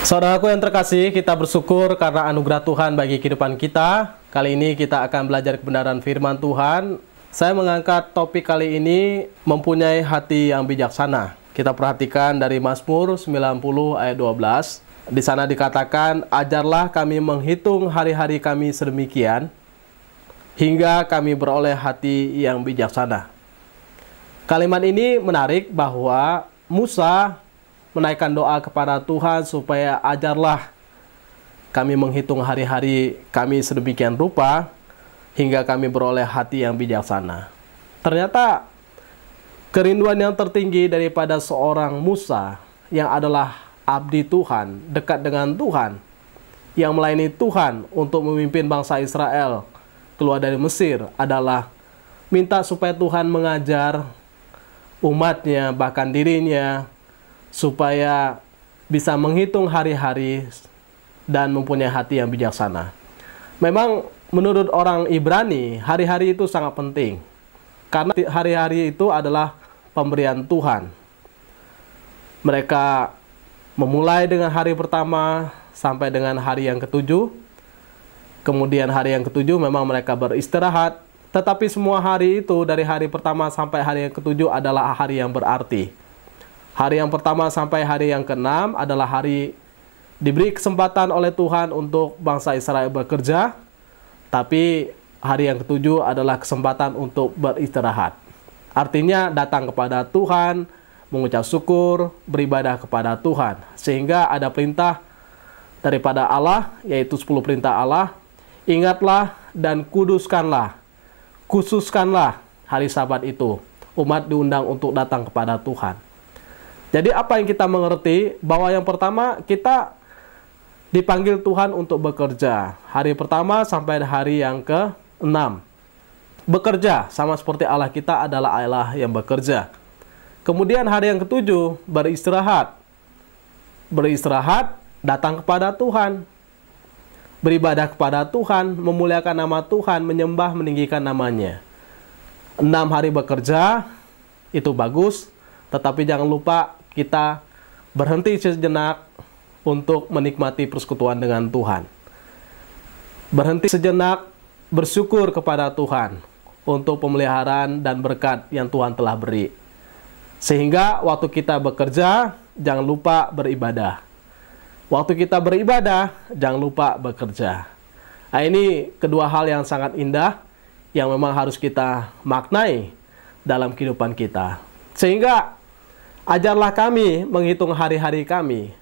Saudaraku yang terkasih, kita bersyukur karena anugerah Tuhan bagi kehidupan kita. Kali ini kita akan belajar kebenaran firman Tuhan. Saya mengangkat topik kali ini, mempunyai hati yang bijaksana. Kita perhatikan dari Mazmur 90 ayat 12. Di sana dikatakan, ajarlah kami menghitung hari-hari kami sedemikian, hingga kami beroleh hati yang bijaksana. Kalimat ini menarik bahwa Musa menaikkan doa kepada Tuhan supaya ajarlah kami menghitung hari-hari kami sedemikian rupa hingga kami beroleh hati yang bijaksana. Ternyata kerinduan yang tertinggi daripada seorang Musa yang adalah abdi Tuhan, dekat dengan Tuhan, yang melayani Tuhan untuk memimpin bangsa Israel keluar dari Mesir adalah minta supaya Tuhan mengajar umatnya, bahkan dirinya, supaya bisa menghitung hari-hari dan mempunyai hati yang bijaksana. Memang menurut orang Ibrani, hari-hari itu sangat penting. Karena hari-hari itu adalah pemberian Tuhan. Mereka memulai dengan hari pertama sampai dengan hari yang ketujuh. Kemudian hari yang ketujuh memang mereka beristirahat. Tetapi semua hari itu dari hari pertama sampai hari yang ketujuh adalah hari yang berarti. Hari yang pertama sampai hari yang keenam adalah hari diberi kesempatan oleh Tuhan untuk bangsa Israel bekerja. Tapi hari yang ketujuh adalah kesempatan untuk beristirahat. Artinya datang kepada Tuhan, mengucap syukur, beribadah kepada Tuhan. Sehingga ada perintah daripada Allah, yaitu 10 perintah Allah. Ingatlah dan kuduskanlah, khususkanlah hari Sabat itu. Umat diundang untuk datang kepada Tuhan. Jadi apa yang kita mengerti? Bahwa yang pertama kita dipanggil Tuhan untuk bekerja. Hari pertama sampai hari yang ke-6. Bekerja, sama seperti Allah kita adalah Allah yang bekerja. Kemudian hari yang ketujuh, beristirahat. Beristirahat, datang kepada Tuhan. Beribadah kepada Tuhan, memuliakan nama Tuhan, menyembah, meninggikan namanya. 6 hari bekerja, itu bagus. Tetapi jangan lupa kita berhenti sejenak untuk menikmati persekutuan dengan Tuhan. Berhenti sejenak bersyukur kepada Tuhan untuk pemeliharaan dan berkat yang Tuhan telah beri. Sehingga waktu kita bekerja, jangan lupa beribadah. Waktu kita beribadah, jangan lupa bekerja. Nah, ini kedua hal yang sangat indah yang memang harus kita maknai dalam kehidupan kita. Sehingga ajarlah kami menghitung hari-hari kami,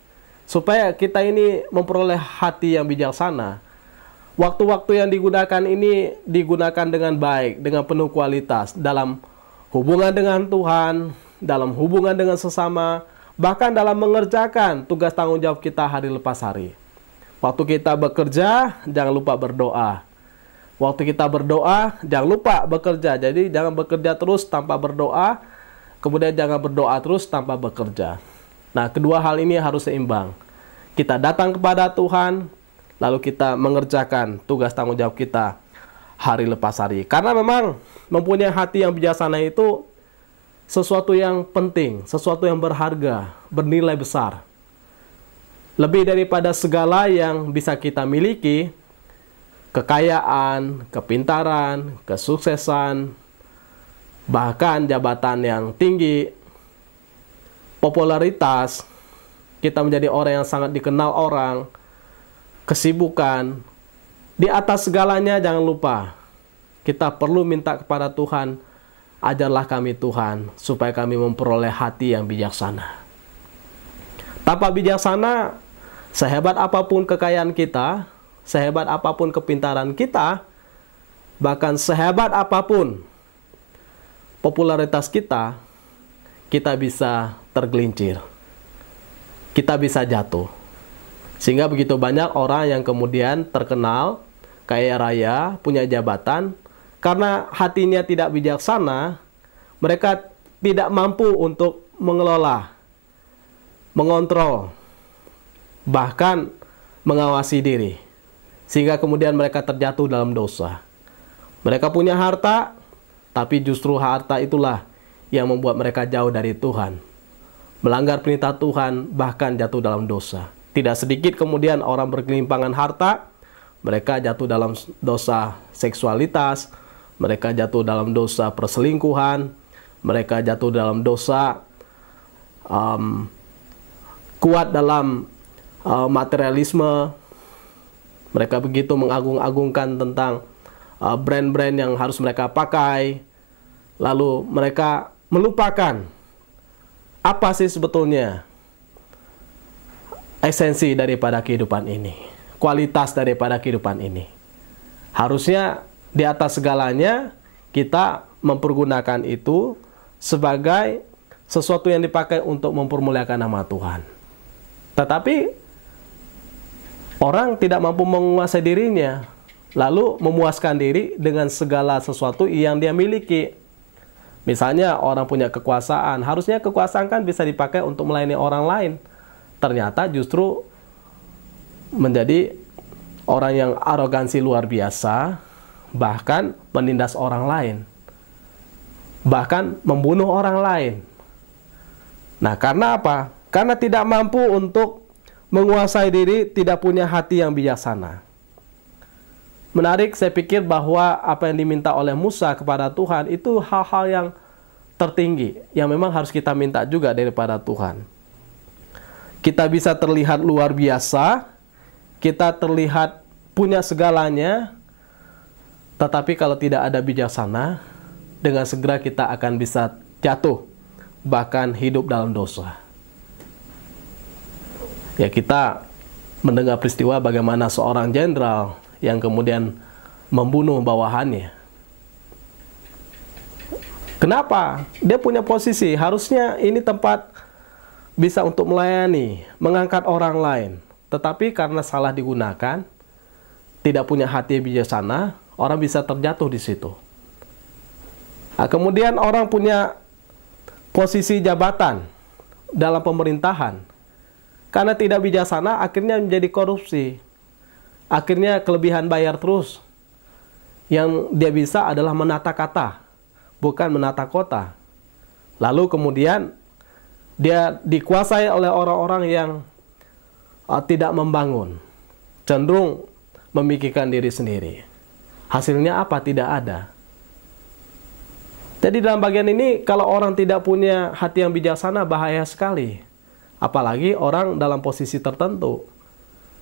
supaya kita ini memperoleh hati yang bijaksana. Waktu-waktu yang digunakan ini digunakan dengan baik, dengan penuh kualitas, dalam hubungan dengan Tuhan, dalam hubungan dengan sesama, bahkan dalam mengerjakan tugas tanggung jawab kita hari lepas hari. Waktu kita bekerja, jangan lupa berdoa. Waktu kita berdoa, jangan lupa bekerja. Jadi jangan bekerja terus tanpa berdoa, kemudian jangan berdoa terus tanpa bekerja. Nah, kedua hal ini harus seimbang. Kita datang kepada Tuhan, lalu kita mengerjakan tugas tanggung jawab kita hari lepas hari. Karena memang mempunyai hati yang bijaksana itu sesuatu yang penting, sesuatu yang berharga, bernilai besar. Lebih daripada segala yang bisa kita miliki, kekayaan, kepintaran, kesuksesan, bahkan jabatan yang tinggi, popularitas, kita menjadi orang yang sangat dikenal orang, kesibukan. Di atas segalanya jangan lupa, kita perlu minta kepada Tuhan, ajarlah kami Tuhan, supaya kami memperoleh hati yang bijaksana. Tanpa bijaksana, sehebat apapun kekayaan kita, sehebat apapun kepintaran kita, bahkan sehebat apapun popularitas kita, kita bisa tergelincir. Kita bisa jatuh. Sehingga begitu banyak orang yang kemudian terkenal, kaya raya, punya jabatan, karena hatinya tidak bijaksana, mereka tidak mampu untuk mengelola, mengontrol, bahkan mengawasi diri. Sehingga kemudian mereka terjatuh dalam dosa. Mereka punya harta, tapi justru harta itulah yang membuat mereka jauh dari Tuhan, melanggar perintah Tuhan, bahkan jatuh dalam dosa. Tidak sedikit kemudian orang berkelimpangan harta, mereka jatuh dalam dosa seksualitas, mereka jatuh dalam dosa perselingkuhan, mereka jatuh dalam dosa kuat dalam materialisme. Mereka begitu mengagung-agungkan tentang brand-brand yang harus mereka pakai, lalu mereka melupakan apa sih sebetulnya esensi daripada kehidupan ini, kualitas daripada kehidupan ini. Harusnya di atas segalanya kita mempergunakan itu sebagai sesuatu yang dipakai untuk mempermuliakan nama Tuhan. Tetapi orang tidak mampu menguasai dirinya, lalu memuaskan diri dengan segala sesuatu yang dia miliki. Misalnya orang punya kekuasaan, harusnya kekuasaan kan bisa dipakai untuk melayani orang lain. Ternyata justru menjadi orang yang arogansi luar biasa, bahkan menindas orang lain, bahkan membunuh orang lain. Nah, karena apa? Karena tidak mampu untuk menguasai diri, tidak punya hati yang bijaksana. Menarik, saya pikir bahwa apa yang diminta oleh Musa kepada Tuhan itu hal-hal yang tertinggi, yang memang harus kita minta juga daripada Tuhan. Kita bisa terlihat luar biasa, kita terlihat punya segalanya, tetapi kalau tidak ada bijaksana, dengan segera kita akan bisa jatuh, bahkan hidup dalam dosa. Ya, kita mendengar peristiwa bagaimana seorang jenderal yang kemudian membunuh bawahannya. Kenapa? Dia punya posisi, harusnya ini tempat bisa untuk melayani, mengangkat orang lain. Tetapi karena salah digunakan, tidak punya hati bijaksana, orang bisa terjatuh di situ. Nah, kemudian orang punya posisi jabatan dalam pemerintahan. Karena tidak bijaksana, akhirnya menjadi korupsi. Akhirnya kelebihan bayar terus. Yang dia bisa adalah menata kata, bukan menata kota. Lalu kemudian dia dikuasai oleh orang-orang yang tidak membangun, cenderung memikirkan diri sendiri. Hasilnya apa? Tidak ada. Jadi dalam bagian ini, kalau orang tidak punya hati yang bijaksana, bahaya sekali. Apalagi orang dalam posisi tertentu.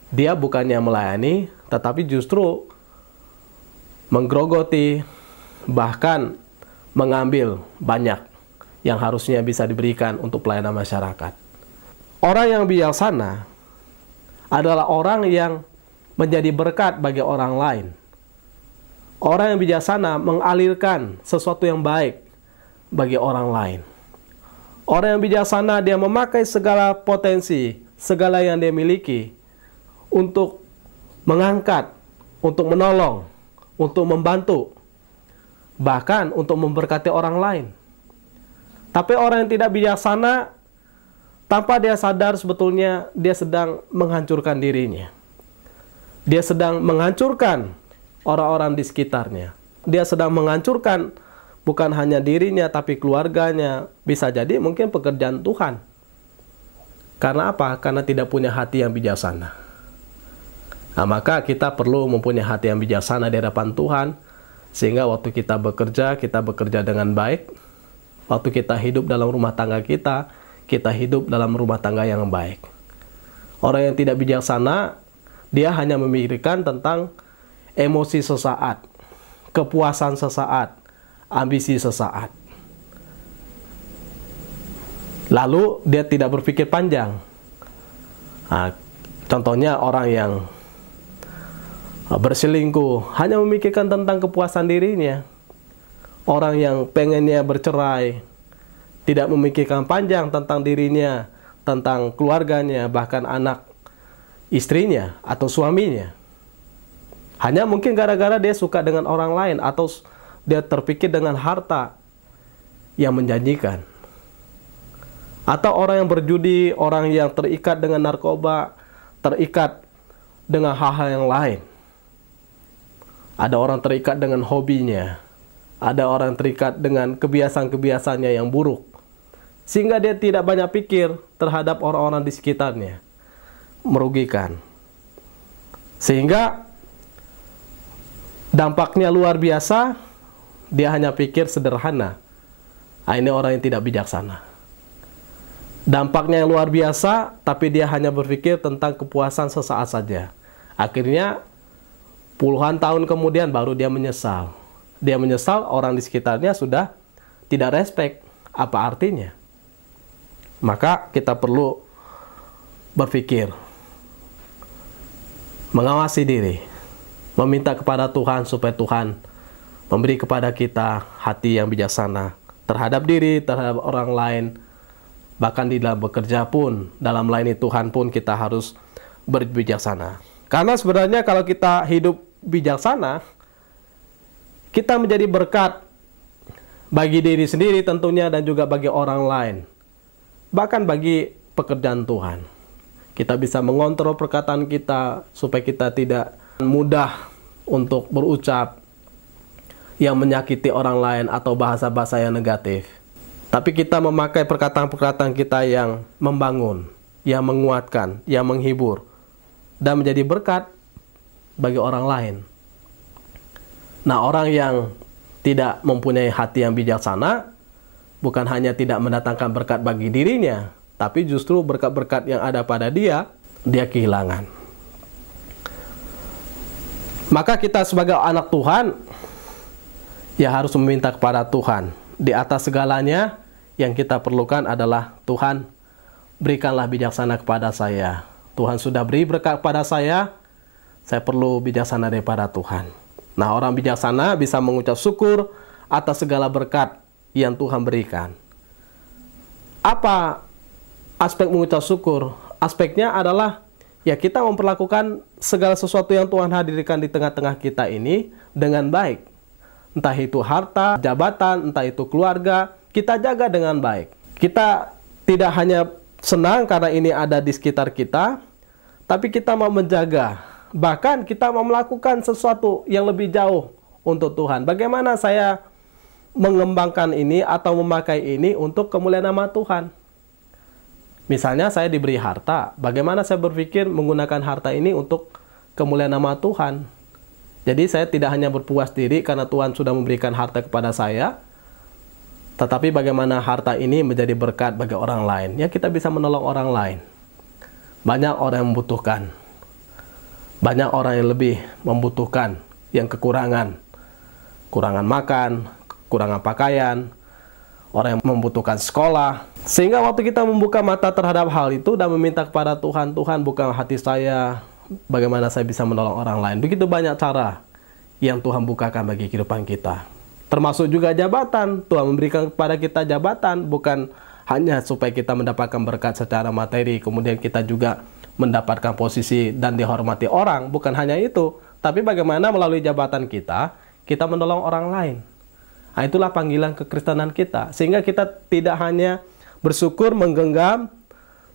Dia bukannya melayani, tetapi justru menggerogoti, bahkan mengambil banyak yang harusnya bisa diberikan untuk pelayanan masyarakat. Orang yang bijaksana adalah orang yang menjadi berkat bagi orang lain. Orang yang bijaksana mengalirkan sesuatu yang baik bagi orang lain. Orang yang bijaksana, dia memakai segala potensi, segala yang dia miliki untuk mengangkat, untuk menolong, untuk membantu, bahkan untuk memberkati orang lain. Tapi orang yang tidak bijaksana, tanpa dia sadar sebetulnya dia sedang menghancurkan dirinya. Dia sedang menghancurkan orang-orang di sekitarnya. Dia sedang menghancurkan bukan hanya dirinya, tapi keluarganya. Bisa jadi mungkin pekerjaan Tuhan. Karena apa? Karena tidak punya hati yang bijaksana. Nah, maka kita perlu mempunyai hati yang bijaksana di hadapan Tuhan, sehingga waktu kita bekerja dengan baik. Waktu kita hidup dalam rumah tangga kita hidup dalam rumah tangga yang baik. Orang yang tidak bijaksana, dia hanya memikirkan tentang emosi sesaat, kepuasan sesaat, ambisi sesaat. Lalu dia tidak berpikir panjang. Nah, contohnya orang yang berselingkuh, hanya memikirkan tentang kepuasan dirinya. Orang yang pengennya bercerai, tidak memikirkan panjang tentang dirinya, tentang keluarganya, bahkan anak istrinya atau suaminya. Hanya mungkin gara-gara dia suka dengan orang lain, atau dia terpikir dengan harta yang menjanjikan. Atau orang yang berjudi, orang yang terikat dengan narkoba, terikat dengan hal-hal yang lain. Ada orang terikat dengan hobinya. Ada orang terikat dengan kebiasaan-kebiasaannya yang buruk. Sehingga dia tidak banyak pikir terhadap orang-orang di sekitarnya. merugikan. Sehingga dampaknya luar biasa, dia hanya pikir sederhana. Nah, ini orang yang tidak bijaksana. Dampaknya yang luar biasa, tapi dia hanya berpikir tentang kepuasan sesaat saja. Akhirnya puluhan tahun kemudian baru dia menyesal. Dia menyesal, orang di sekitarnya sudah tidak respect. Apa artinya? Maka kita perlu berpikir, mengawasi diri, meminta kepada Tuhan supaya Tuhan memberi kepada kita hati yang bijaksana terhadap diri, terhadap orang lain, bahkan di dalam bekerja pun, dalam melayani Tuhan pun kita harus berbijaksana. Karena sebenarnya kalau kita hidup bijaksana, kita menjadi berkat bagi diri sendiri tentunya dan juga bagi orang lain. Bahkan bagi pekerjaan Tuhan. Kita bisa mengontrol perkataan kita supaya kita tidak mudah untuk berucap yang menyakiti orang lain atau bahasa-bahasa yang negatif. Tapi kita memakai perkataan-perkataan kita yang membangun, yang menguatkan, yang menghibur, dan menjadi berkat bagi orang lain. Nah, orang yang tidak mempunyai hati yang bijaksana, bukan hanya tidak mendatangkan berkat bagi dirinya, tapi justru berkat-berkat yang ada pada dia kehilangan. Maka kita sebagai anak Tuhan, ya harus meminta kepada Tuhan. Di atas segalanya, yang kita perlukan adalah Tuhan, berikanlah bijaksana kepada saya. Tuhan sudah beri berkat kepada saya perlu bijaksana daripada Tuhan. Nah, orang bijaksana bisa mengucap syukur atas segala berkat yang Tuhan berikan. Apa aspek mengucap syukur? Aspeknya adalah ya kita memperlakukan segala sesuatu yang Tuhan hadirkan di tengah-tengah kita ini dengan baik. Entah itu harta, jabatan, entah itu keluarga, kita jaga dengan baik. Kita tidak hanya senang karena ini ada di sekitar kita, tapi kita mau menjaga. Bahkan kita mau melakukan sesuatu yang lebih jauh untuk Tuhan. Bagaimana saya mengembangkan ini atau memakai ini untuk kemuliaan nama Tuhan? Misalnya saya diberi harta, bagaimana saya berpikir menggunakan harta ini untuk kemuliaan nama Tuhan? Jadi saya tidak hanya berpuas diri karena Tuhan sudah memberikan harta kepada saya, tetapi bagaimana harta ini menjadi berkat bagi orang lain. Ya, kita bisa menolong orang lain. Banyak orang yang membutuhkan. Banyak orang yang lebih membutuhkan, yang kekurangan. Kurangan makan, kekurangan pakaian, orang yang membutuhkan sekolah. Sehingga waktu kita membuka mata terhadap hal itu dan meminta kepada Tuhan, Tuhan buka hati saya, bagaimana saya bisa menolong orang lain. Begitu banyak cara yang Tuhan bukakan bagi kehidupan kita. Termasuk juga jabatan. Tuhan memberikan kepada kita jabatan bukan hanya supaya kita mendapatkan berkat secara materi, kemudian kita juga mendapatkan posisi dan dihormati orang. Bukan hanya itu, tapi bagaimana melalui jabatan kita menolong orang lain. Nah, itulah panggilan kekristenan kita. Sehingga kita tidak hanya bersyukur, menggenggam,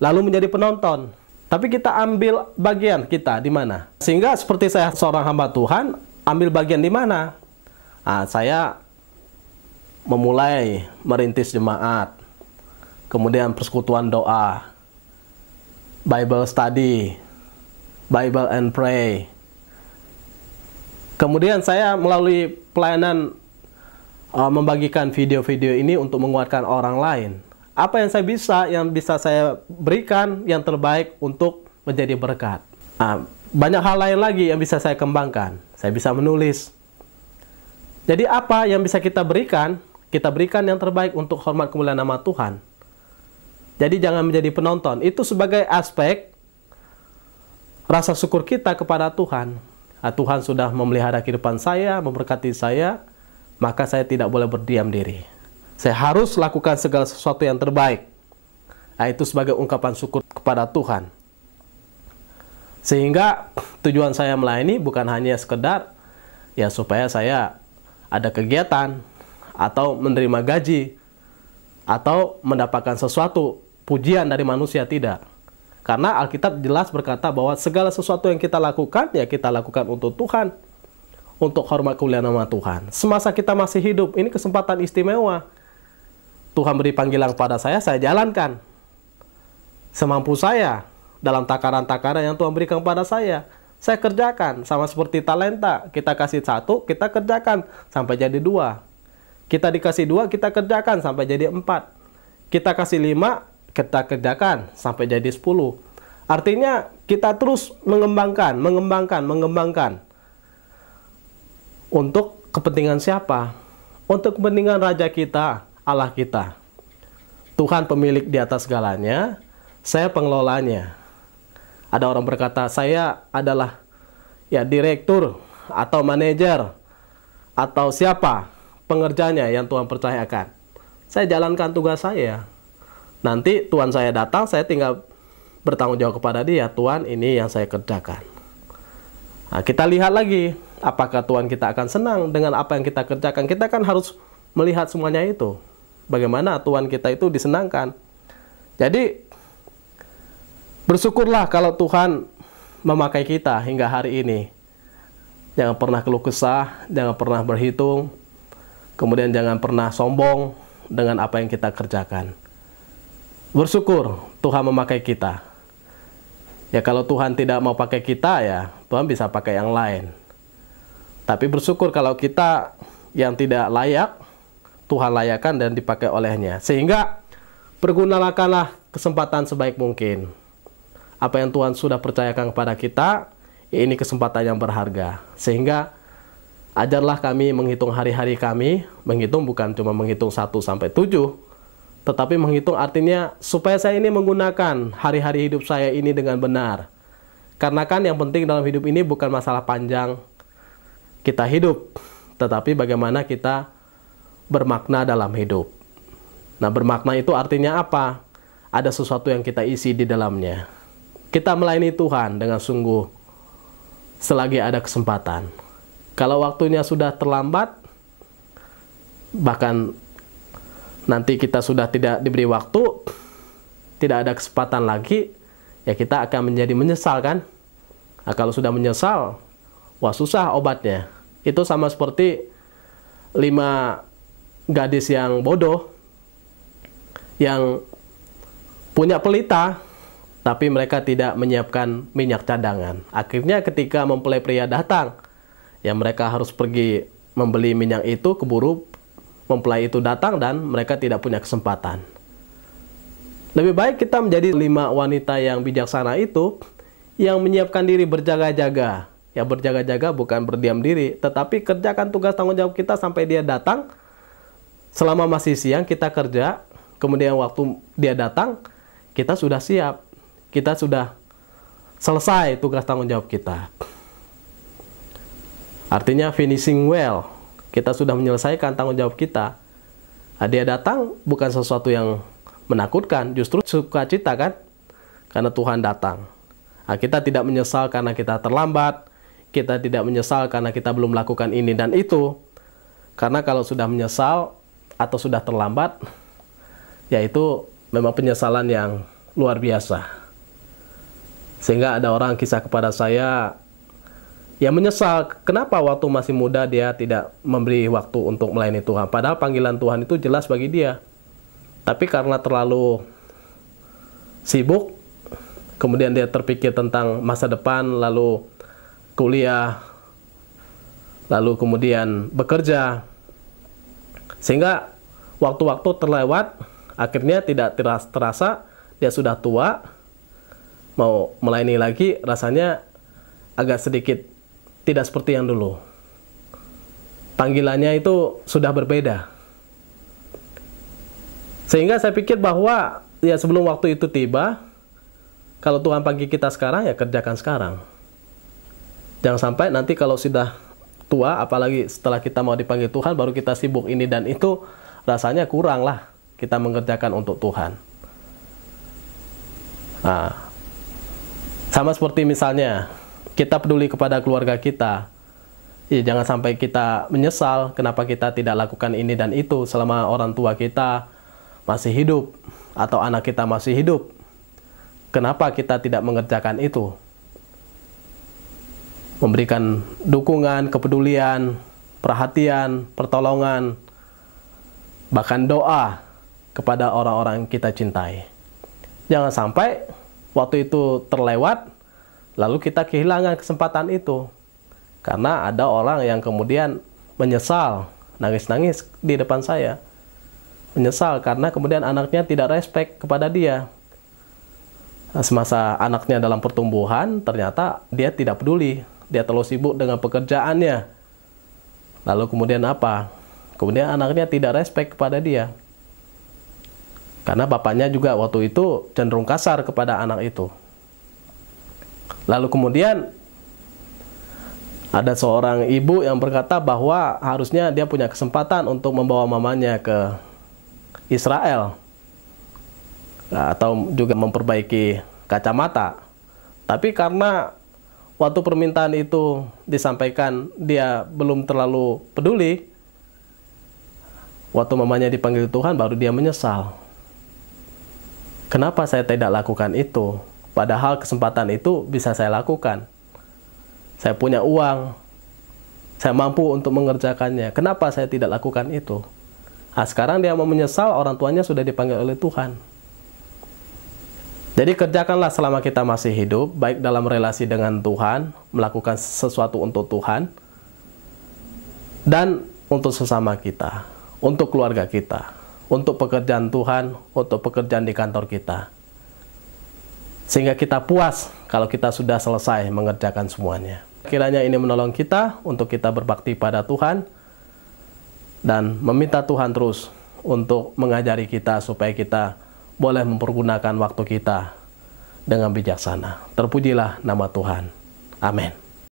lalu menjadi penonton. Tapi kita ambil bagian kita di mana? Sehingga seperti saya seorang hamba Tuhan, ambil bagian di mana? Nah, saya memulai merintis jemaat, kemudian persekutuan doa, Bible study, Bible and pray. Kemudian saya melalui pelayanan membagikan video-video ini untuk menguatkan orang lain. Apa yang bisa saya berikan yang terbaik untuk menjadi berkat. Banyak hal lain lagi yang bisa saya kembangkan. Saya bisa menulis. Jadi apa yang bisa kita berikan yang terbaik untuk hormat kemuliaan nama Tuhan. Jadi jangan menjadi penonton. Itu sebagai aspek rasa syukur kita kepada Tuhan. Tuhan sudah memelihara kehidupan saya, memberkati saya, maka saya tidak boleh berdiam diri. Saya harus lakukan segala sesuatu yang terbaik. Itu sebagai ungkapan syukur kepada Tuhan. Sehingga tujuan saya melayani bukan hanya sekedar ya supaya saya ada kegiatan atau menerima gaji atau mendapatkan sesuatu pujian dari manusia, tidak. Karena Alkitab jelas berkata bahwa segala sesuatu yang kita lakukan, ya kita lakukan untuk Tuhan, untuk hormat kemuliaan nama Tuhan. Semasa kita masih hidup, ini kesempatan istimewa. Tuhan beri panggilan kepada saya jalankan semampu saya, dalam takaran-takaran yang Tuhan berikan kepada saya. Saya kerjakan, sama seperti talenta. Kita kasih 1, kita kerjakan sampai jadi 2. Kita dikasih 2, kita kerjakan sampai jadi 4. Kita kasih 5, kita kerjakan sampai jadi 10. Artinya kita terus mengembangkan. Untuk kepentingan siapa? Untuk kepentingan Raja kita, Allah kita. Tuhan pemilik di atas segalanya, saya pengelolanya. Ada orang berkata, saya adalah direktur atau manajer atau siapa pengerjanya yang Tuhan percayakan. Saya jalankan tugas saya. Nanti Tuhan saya datang, saya tinggal bertanggung jawab kepada dia. Tuhan, ini yang saya kerjakan. Nah, kita lihat lagi, apakah Tuhan kita akan senang dengan apa yang kita kerjakan. Kita kan harus melihat semuanya itu. Bagaimana Tuhan kita itu disenangkan. Jadi, bersyukurlah kalau Tuhan memakai kita hingga hari ini. Jangan pernah keluh kesah, jangan pernah berhitung, kemudian jangan pernah sombong dengan apa yang kita kerjakan. Bersyukur Tuhan memakai kita. Ya kalau Tuhan tidak mau pakai kita, ya Tuhan bisa pakai yang lain. Tapi bersyukur kalau kita yang tidak layak, Tuhan layakkan dan dipakai olehnya. Sehingga pergunakanlah kesempatan sebaik mungkin. Apa yang Tuhan sudah percayakan kepada kita, ini kesempatan yang berharga. Sehingga ajarlah kami menghitung hari-hari kami. Menghitung bukan cuma menghitung 1 sampai 7, tetapi menghitung artinya supaya saya ini menggunakan hari-hari hidup saya ini dengan benar. Karena kan yang penting dalam hidup ini bukan masalah panjang kita hidup, tetapi bagaimana kita bermakna dalam hidup. Nah, bermakna itu artinya apa? Ada sesuatu yang kita isi di dalamnya. Kita melayani Tuhan dengan sungguh selagi ada kesempatan. Kalau waktunya sudah terlambat, bahkan nanti kita sudah tidak diberi waktu, tidak ada kesempatan lagi, ya kita akan menjadi menyesal kan? Nah, kalau sudah menyesal, wah susah obatnya. Itu sama seperti 5 gadis yang bodoh, yang punya pelita, tapi mereka tidak menyiapkan minyak cadangan. Akhirnya ketika mempelai pria datang, ya mereka harus pergi membeli minyak itu, keburu mempelai itu datang dan mereka tidak punya kesempatan. Lebih baik kita menjadi 5 wanita yang bijaksana itu, yang menyiapkan diri berjaga-jaga. Ya berjaga-jaga bukan berdiam diri, tetapi kerjakan tugas tanggung jawab kita sampai dia datang. Selama masih siang kita kerja, kemudian waktu dia datang, kita sudah siap. Kita sudah selesai tugas tanggung jawab kita. Artinya finishing well. Kita sudah menyelesaikan tanggung jawab kita. Nah, dia datang bukan sesuatu yang menakutkan, justru sukacita kan? Karena Tuhan datang. Nah, kita tidak menyesal karena kita terlambat. Kita tidak menyesal karena kita belum melakukan ini dan itu. Karena kalau sudah menyesal atau sudah terlambat, yaitu memang penyesalan yang luar biasa. Sehingga ada orang kisah kepada saya yang menyesal, kenapa waktu masih muda dia tidak memberi waktu untuk melayani Tuhan. Padahal panggilan Tuhan itu jelas bagi dia. Tapi karena terlalu sibuk, kemudian dia terpikir tentang masa depan, lalu kuliah, lalu kemudian bekerja. Sehingga waktu-waktu terlewat, akhirnya tidak terasa dia sudah tua, mau melayani lagi rasanya agak sedikit tidak seperti yang dulu. Panggilannya itu sudah berbeda. Sehingga saya pikir bahwa ya sebelum waktu itu tiba, kalau Tuhan panggil kita sekarang ya kerjakan sekarang. Jangan sampai nanti kalau sudah tua, apalagi setelah kita mau dipanggil Tuhan, baru kita sibuk ini dan itu, rasanya kurang lah kita mengerjakan untuk Tuhan. Nah, sama seperti misalnya, kita peduli kepada keluarga kita. Ya, jangan sampai kita menyesal kenapa kita tidak lakukan ini dan itu selama orang tua kita masih hidup atau anak kita masih hidup. Kenapa kita tidak mengerjakan itu? Memberikan dukungan, kepedulian, perhatian, pertolongan, bahkan doa kepada orang-orang yang kita cintai. Jangan sampai waktu itu terlewat, lalu kita kehilangan kesempatan itu. Karena ada orang yang kemudian menyesal, nangis-nangis di depan saya. Menyesal karena kemudian anaknya tidak respect kepada dia. Semasa anaknya dalam pertumbuhan, ternyata dia tidak peduli. Dia terlalu sibuk dengan pekerjaannya. Lalu kemudian apa? Kemudian anaknya tidak respect kepada dia. Karena bapaknya juga waktu itu cenderung kasar kepada anak itu. Lalu kemudian ada seorang ibu yang berkata bahwa harusnya dia punya kesempatan untuk membawa mamanya ke Israel. Atau juga memperbaiki kacamata. Tapi karena waktu permintaan itu disampaikan dia belum terlalu peduli, waktu mamanya dipanggil Tuhan baru dia menyesal. Kenapa saya tidak lakukan itu? Padahal kesempatan itu bisa saya lakukan. Saya punya uang, saya mampu untuk mengerjakannya. Kenapa saya tidak lakukan itu? Nah, sekarang dia mau menyesal, orang tuanya sudah dipanggil oleh Tuhan. Jadi kerjakanlah selama kita masih hidup, baik dalam relasi dengan Tuhan, melakukan sesuatu untuk Tuhan, dan untuk sesama kita, untuk keluarga kita, untuk pekerjaan Tuhan, untuk pekerjaan di kantor kita. Sehingga kita puas kalau kita sudah selesai mengerjakan semuanya. Kiranya ini menolong kita untuk kita berbakti pada Tuhan, dan meminta Tuhan terus untuk mengajari kita supaya kita boleh mempergunakan waktu kita dengan bijaksana. Terpujilah nama Tuhan. Amin.